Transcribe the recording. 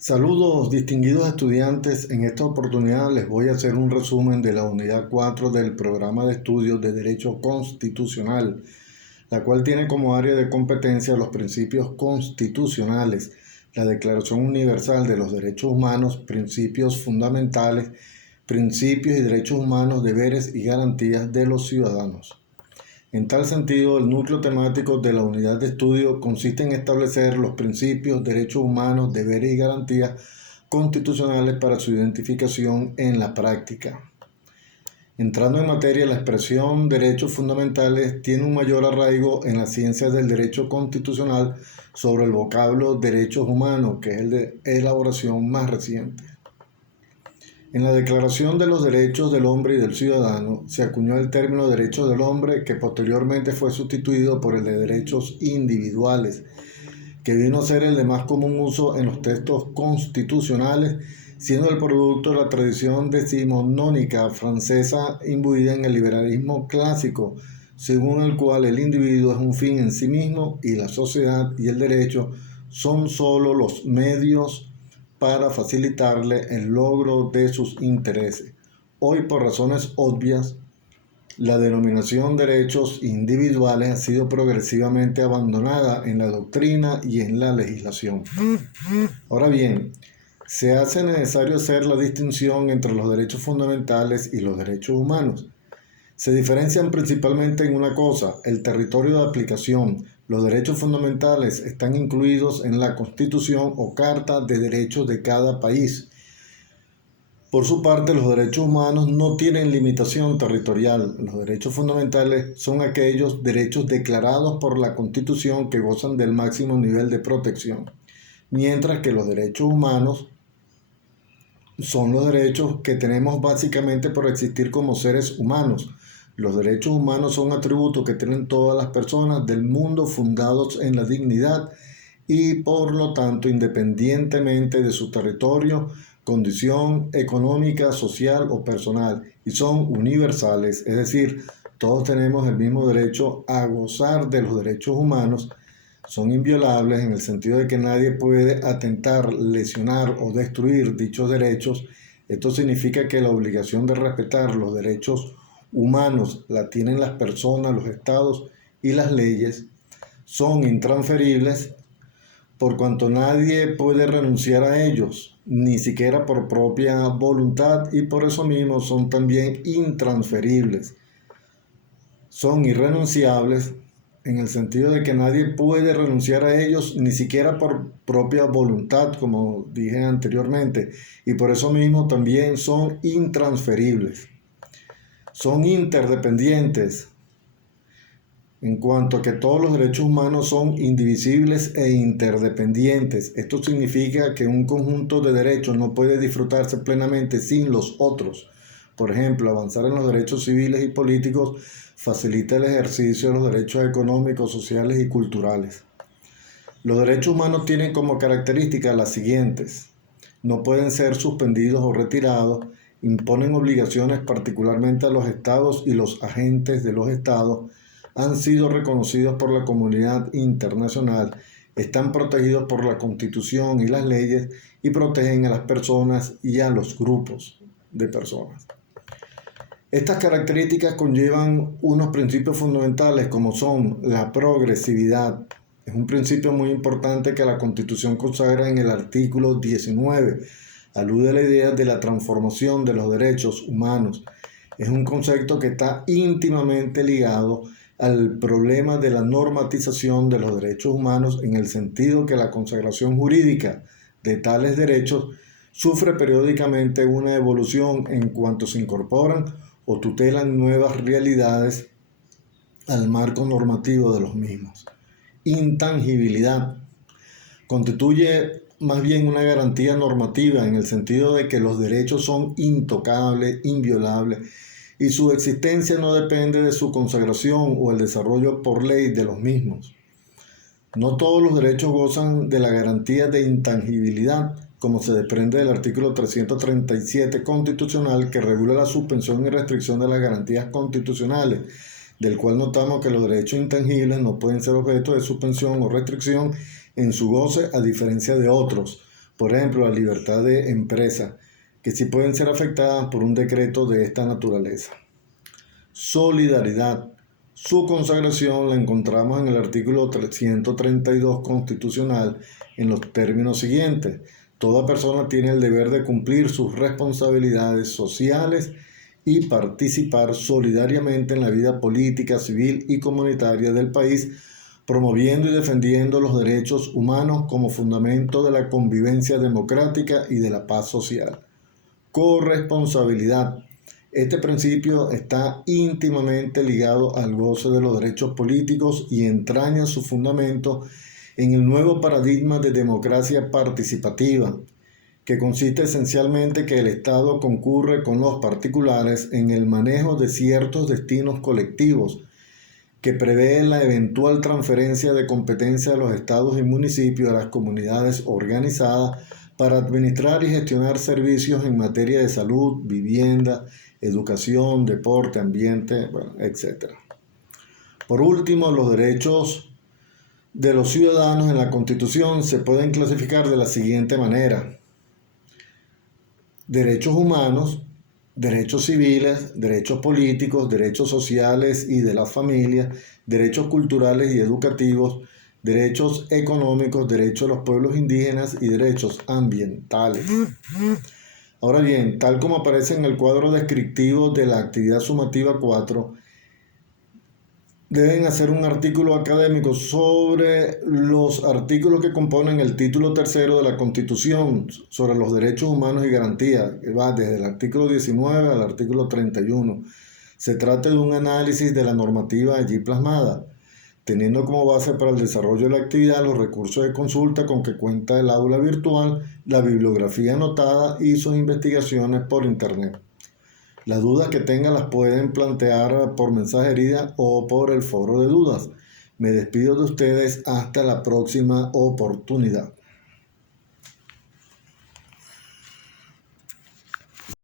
Saludos, distinguidos estudiantes. En esta oportunidad les voy a hacer un resumen de la unidad 4 del programa de estudios de Derecho Constitucional, la cual tiene como área de competencia los principios constitucionales, la Declaración Universal de los Derechos Humanos, principios fundamentales, principios y derechos humanos, deberes y garantías de los ciudadanos. En tal sentido, el núcleo temático de la unidad de estudio consiste en establecer los principios, derechos humanos, deberes y garantías constitucionales para su identificación en la práctica. Entrando en materia, la expresión derechos fundamentales tiene un mayor arraigo en las ciencias del derecho constitucional sobre el vocablo derechos humanos, que es el de elaboración más reciente. En la Declaración de los Derechos del Hombre y del Ciudadano se acuñó el término derechos del hombre, que posteriormente fue sustituido por el de derechos individuales, que vino a ser el de más común uso en los textos constitucionales, siendo el producto de la tradición decimonónica francesa imbuida en el liberalismo clásico, según el cual el individuo es un fin en sí mismo y la sociedad y el derecho son sólo los medios para facilitarle el logro de sus intereses. Hoy, por razones obvias, la denominación derechos individuales ha sido progresivamente abandonada en la doctrina y en la legislación. Ahora bien, se hace necesario hacer la distinción entre los derechos fundamentales y los derechos humanos. Se diferencian principalmente en una cosa: el territorio de aplicación. Los derechos fundamentales están incluidos en la Constitución o Carta de Derechos de cada país. Por su parte, los derechos humanos no tienen limitación territorial. Los derechos fundamentales son aquellos derechos declarados por la Constitución que gozan del máximo nivel de protección, mientras que los derechos humanos son los derechos que tenemos básicamente por existir como seres humanos. Los derechos humanos son atributos que tienen todas las personas del mundo fundados en la dignidad y por lo tanto independientemente de su territorio, condición económica, social o personal, y son universales, es decir, todos tenemos el mismo derecho a gozar de los derechos humanos. Son inviolables en el sentido de que nadie puede atentar, lesionar o destruir dichos derechos. Esto significa que la obligación de respetar los derechos humanos la tienen las personas, los estados y las leyes. Son intransferibles por cuanto nadie puede renunciar a ellos, ni siquiera por propia voluntad, y por eso mismo son también intransferibles. Son irrenunciables en el sentido de que nadie puede renunciar a ellos, ni siquiera por propia voluntad, como dije anteriormente, y por eso mismo también son intransferibles. Son interdependientes, en cuanto a que todos los derechos humanos son indivisibles e interdependientes. Esto significa que un conjunto de derechos no puede disfrutarse plenamente sin los otros. Por ejemplo, avanzar en los derechos civiles y políticos facilita el ejercicio de los derechos económicos, sociales y culturales. Los derechos humanos tienen como características las siguientes: no pueden ser suspendidos o retirados, imponen obligaciones particularmente a los estados y los agentes de los estados, han sido reconocidos por la comunidad internacional, están protegidos por la Constitución y las leyes y protegen a las personas y a los grupos de personas. Estas características conllevan unos principios fundamentales como son la progresividad. Es un principio muy importante que la Constitución consagra en el artículo 19. Alude a la idea de la transformación de los derechos humanos. Es un concepto que está íntimamente ligado al problema de la normatización de los derechos humanos, en el sentido que la consagración jurídica de tales derechos sufre periódicamente una evolución en cuanto se incorporan o tutelan nuevas realidades al marco normativo de los mismos. Intangibilidad constituye más bien una garantía normativa en el sentido de que los derechos son intocables, inviolables, y su existencia no depende de su consagración o el desarrollo por ley de los mismos. No todos los derechos gozan de la garantía de intangibilidad, como se desprende del artículo 337 constitucional, que regula la suspensión y restricción de las garantías constitucionales, del cual notamos que los derechos intangibles no pueden ser objeto de suspensión o restricción en su goce, a diferencia de otros, por ejemplo, la libertad de empresa, que sí pueden ser afectadas por un decreto de esta naturaleza. Solidaridad. Su consagración la encontramos en el artículo 132 constitucional en los términos siguientes. Toda persona tiene el deber de cumplir sus responsabilidades sociales y participar solidariamente en la vida política, civil y comunitaria del país, promoviendo y defendiendo los derechos humanos como fundamento de la convivencia democrática y de la paz social. Corresponsabilidad. Este principio está íntimamente ligado al goce de los derechos políticos y entraña su fundamento en el nuevo paradigma de democracia participativa, que consiste esencialmente que el Estado concurre con los particulares en el manejo de ciertos destinos colectivos, que prevé la eventual transferencia de competencia de los estados y municipios a las comunidades organizadas para administrar y gestionar servicios en materia de salud, vivienda, educación, deporte, ambiente, etc. Por último, los derechos de los ciudadanos en la Constitución se pueden clasificar de la siguiente manera: derechos humanos, derechos civiles, derechos políticos, derechos sociales y de la familia, derechos culturales y educativos, derechos económicos, derechos de los pueblos indígenas y derechos ambientales. Ahora bien, tal como aparece en el cuadro descriptivo de la actividad sumativa 4, deben hacer un artículo académico sobre los artículos que componen el título tercero de la Constitución sobre los derechos humanos y garantías, que va desde el artículo 19 al artículo 31. Se trata de un análisis de la normativa allí plasmada, teniendo como base para el desarrollo de la actividad los recursos de consulta con que cuenta el aula virtual, la bibliografía anotada y sus investigaciones por internet. Las dudas que tengan las pueden plantear por mensajería o por el foro de dudas. Me despido de ustedes hasta la próxima oportunidad.